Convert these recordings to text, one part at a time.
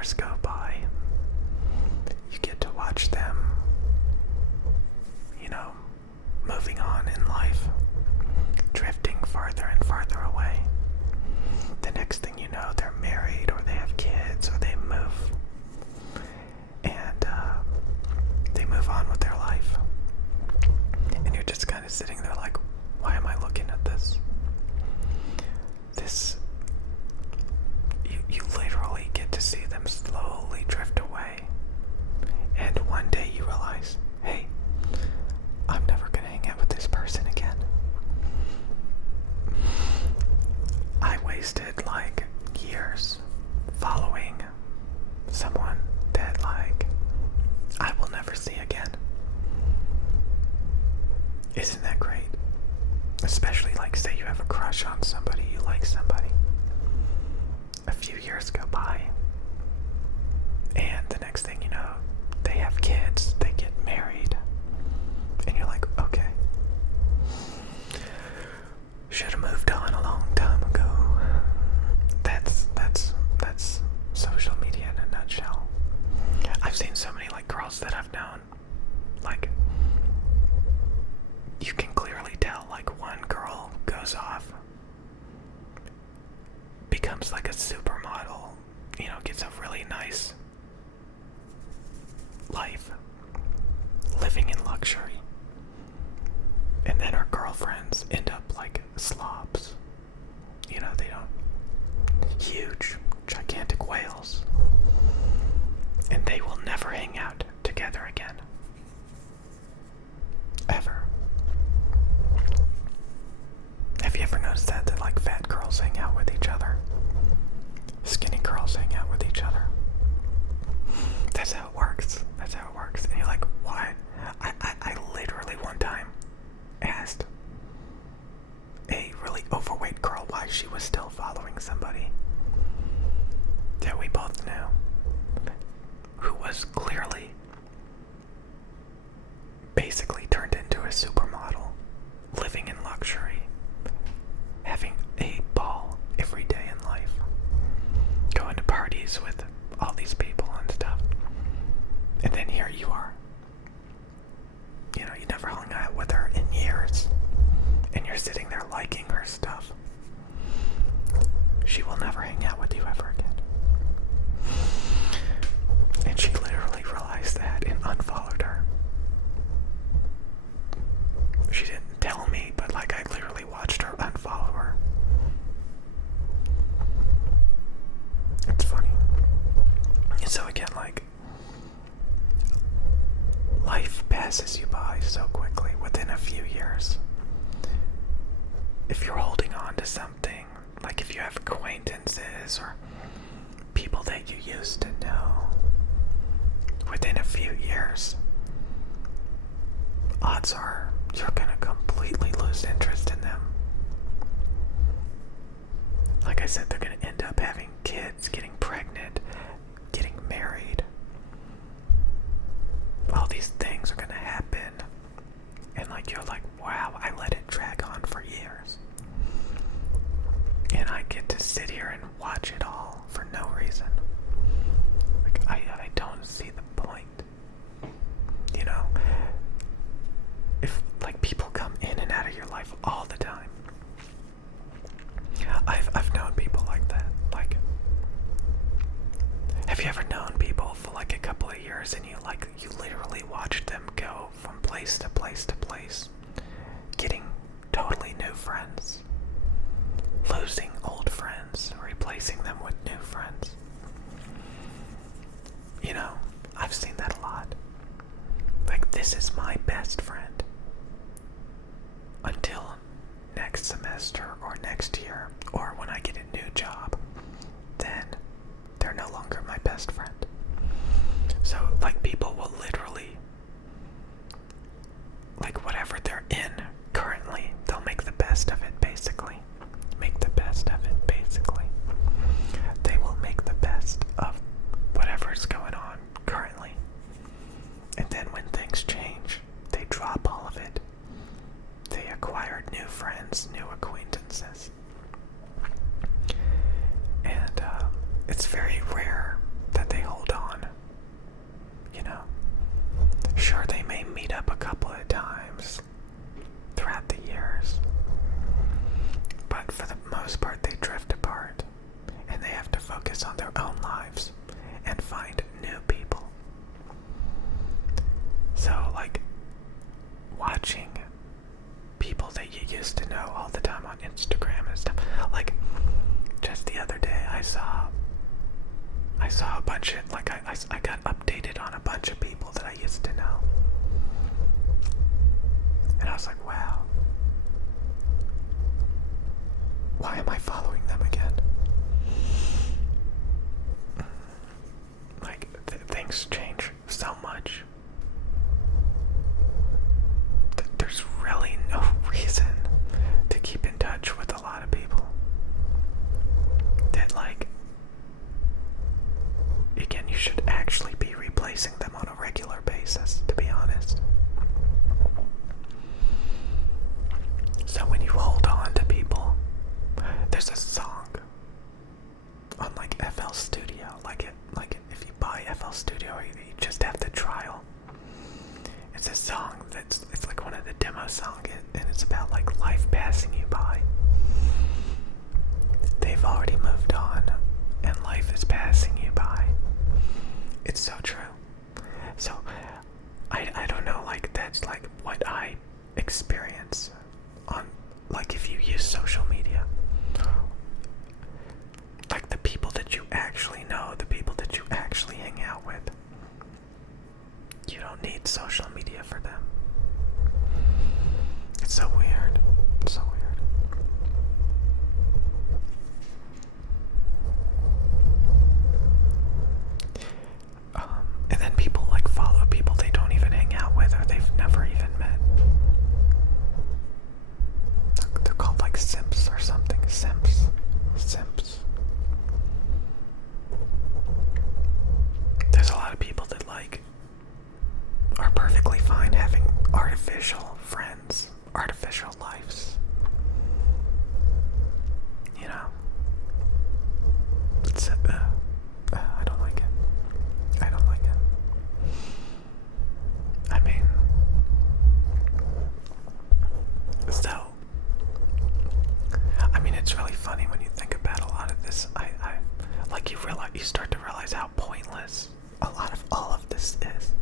years go by, you get to watch them, moving on in life, drifting farther and farther away. The next thing you know, they're married, or they have kids, or they move, and they move on with their life. And you're just kind of sitting there like, why am I looking at this? You literally get to see them slowly drift away. And one day you realize, hey, I'm never going to hang out with this person again. I wasted like years following someone that I will never see again. Isn't that great? Especially say you have a crush on somebody, you like somebody. A few years go by, and the next thing you know, they have kids, they get married, and you're like, okay, should have moved on a long time ago. That's social media in a nutshell. I've seen so many girls that I've known, you can clearly tell one girl goes off, becomes a supermodel, gets a really nice life, living in luxury, and then her girlfriends end up slobs. They don't, huge, gigantic whales, and they will never hang out together again. Ever. Have you ever noticed that fat girls hang out with each other? Skinny girls hang out with each other. That's how it works. That's how it works. And you're like, why? I literally one time asked a really overweight girl why she was still following somebody that we both knew, who was clearly basically turned into a supermodel, living in luxury, having a ball every day in life, going to parties with all these people and stuff. And then here you are. You never hung out with her in years, and you're sitting there liking her stuff. She will never hang out with you ever again. And she literally realized that and unfollowed her. She didn't tell me, but I literally watched her unfollow her. It's funny. And so again, life passes you by so quickly within a few years. If you're holding on to something, if you have acquaintances or people that you used to know, within a few years, odds are you're gonna completely lose interest in them. Like I said, they're gonna end up having kids, getting pregnant, getting married. All these things are gonna happen, and you're like, wow, I let it drag on for years, and I get to sit here and watch it all for no reason. I don't see the point. If people come in and out of your life all the time. I've known people like that. Have you ever known people for a couple of years, and you literally watched them go from place to place to place, getting totally new friends, losing old friends, replacing them with new friends? I've seen that a lot. This is my best friend until next semester or next year, or when I get a new job. Then they're no longer my best friend. So people will literally, whatever they're in currently, they'll make the best of it, basically. Make the best of it, basically. focus on their own lives and find new people. So, like, watching people that you used to know all the time on Instagram and stuff. Like, just the other day, I saw a bunch of, like, I got updated on a bunch of people that I used to know. And I was like, wow. Why am I following them again? Like, things change so much. There's really no reason to keep in touch with a lot of people. That, like, again, you should actually be replacing them on a regular basis, to be honest. So when you hold on to people, there's a song on, like, FL Studio, like if you buy FL Studio, you just have the trial. It's a song it's like one of the demo songs, and it's about, like, life passing you by. They've already moved on, and life is passing you by. It's so true. So, I don't know, like, that's, like, what I experience on, like, if you use social media. Like, the people that you actually know, the people that you actually hang out with. You don't need social media for them. It's so weird. It's so weird. And then people, like, follow people they don't even hang out with or they've never even met. They're called, like, simps or something. Simps. There's a lot of people that, like, are perfectly fine having artificial friends, artificial lives. You know? It's, I don't like it. I don't like it. I mean, so, it's really funny when you think about a lot of this. Like, you start to realize how pointless a lot of all of this is.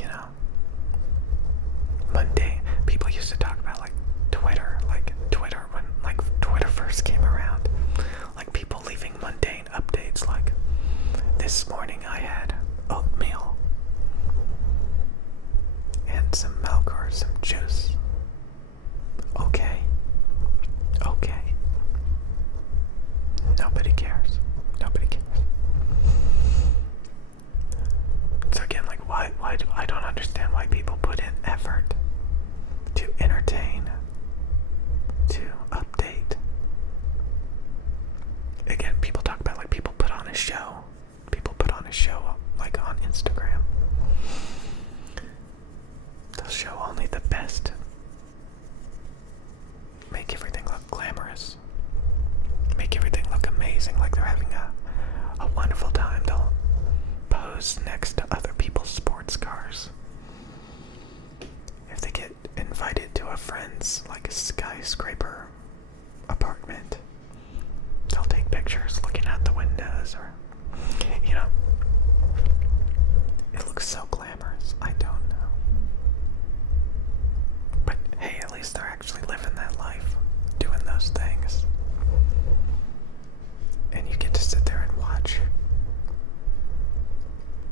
You know, mundane. People used to talk about, like, Twitter when, like, Twitter first came around. Like, people leaving mundane updates, like, this morning I had oatmeal and some milk or some juice. Okay. Nobody cares. So again, like, why do I don't understand why people put in effort to entertain, to update. Again, people talk about, like, people put on a show, like, on Instagram. They'll show only the best, make everything look glamorous, make everything look amazing, like they're having a wonderful time. They'll pose next to other people's sports cars. If they get invited to a friend's, like, a skyscraper apartment, they'll take pictures looking out the windows, or, you know, it looks so glamorous. I don't know. But hey, at least they're actually living that life, doing those things. And you get to sit there and watch.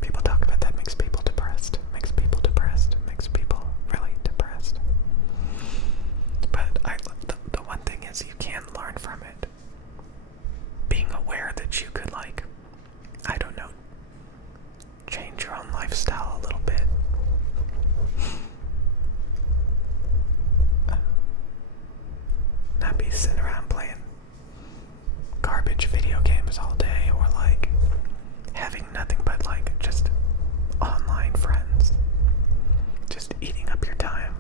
People talk about that makes people depressed. Makes people really depressed. But the one thing is, you can learn from it. Being aware that you could, like, I don't know, change your own lifestyle a little bit. Not be sitting around playing garbage video games all day, or, like, having nothing but, like, just online friends, just eating up your time.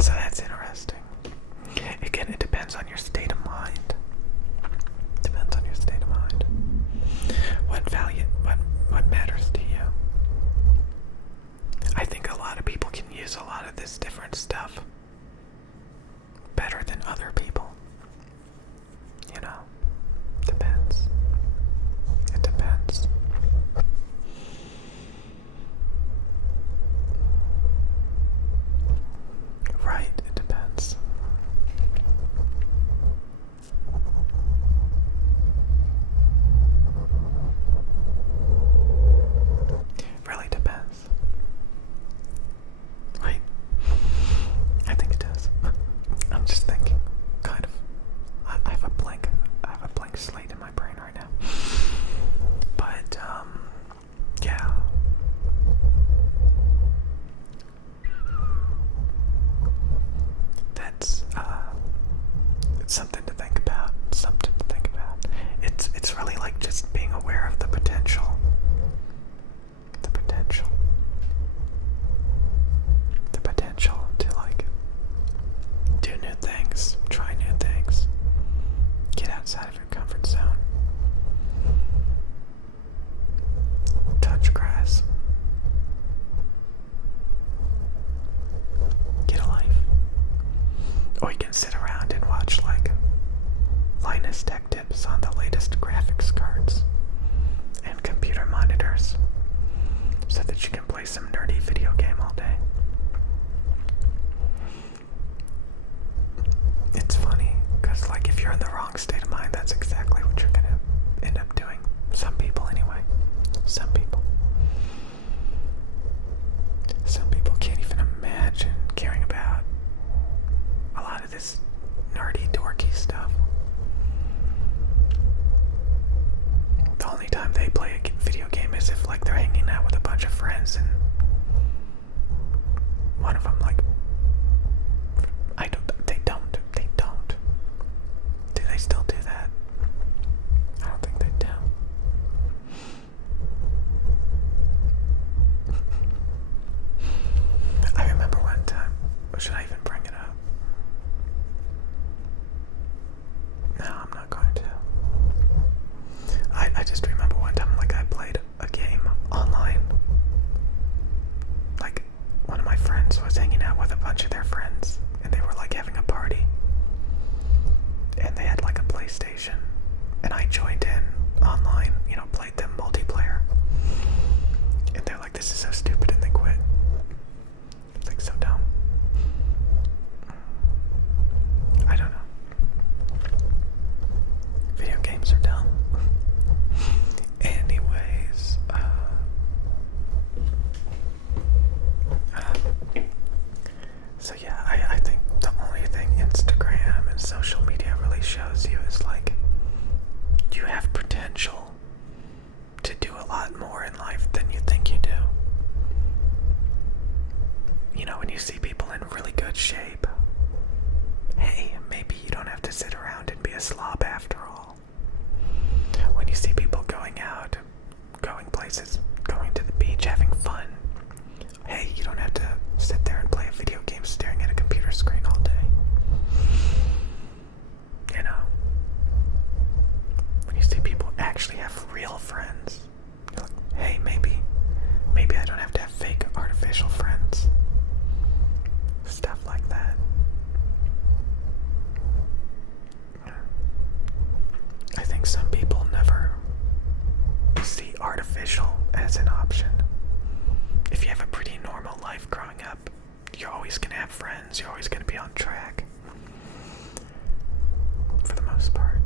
So that's interesting. Again, it depends on your state of mind. What matters to you? I think a lot of people can use a lot of this different stuff better than other people. You know, depends. It depends. Right, it depends. Really depends. Right? I think it does. I'm just thinking, kind of. I have a blank slate in my brain right now. But, yeah. That's, it's something to think about. Something to think about. It's really like just being aware of the potential. The potential. The potential to, like, do new things, try new things, get outside of your comfort zone, touch grass, get a life. Or you can sit around and watch, like, Linus Tech Tips on the latest graphics cards and computer monitors so that you can play some nerdy video game all day. It's funny, because, like, if you're in the wrong state of mind, that's exactly what you're gonna end up doing. Some people, anyway. Some people. Some people can't even imagine caring about a lot of this nerdy, dorky stuff. The only time they play a video game is if, like, they're hanging out with a bunch of friends and one of them, like, they don't. Do they still do that? I don't think they do. I remember one time, or should I even bring it up? No, I'm not going to. I just remember one time, like, I played a game online. Like, one of my friends was hanging out with a bunch of their friends, and they were, like, having a party. And they had, like, a PlayStation. And I joined in online, you know, played them multiplayer. And they're like, this is so stupid, and they quit. It's like so dumb. I don't know. Video games are dumb. Anyways, so yeah, I think the only thing Instagram and social media really shows you is, like, you have potential to do a lot more in life than you think you do. You know, when you see people in really good shape, hey, maybe you don't have to sit around and be a slob after all. When you see people going out, going places, going to the beach, having fun, hey, you don't have to sit there and play a video game staring at a computer screen all day. You know? When you see people actually have real friends, you're like, hey, maybe I don't have to have fake artificial friends. Stuff like that. I think some people never see artificial as an option. If you have a pretty normal life growing up, you're always going to have friends, you're always going to be on track. For the most part.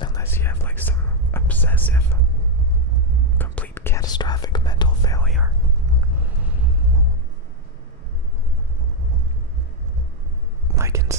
Unless you have, like, some obsessive, complete catastrophic mental failure. Like in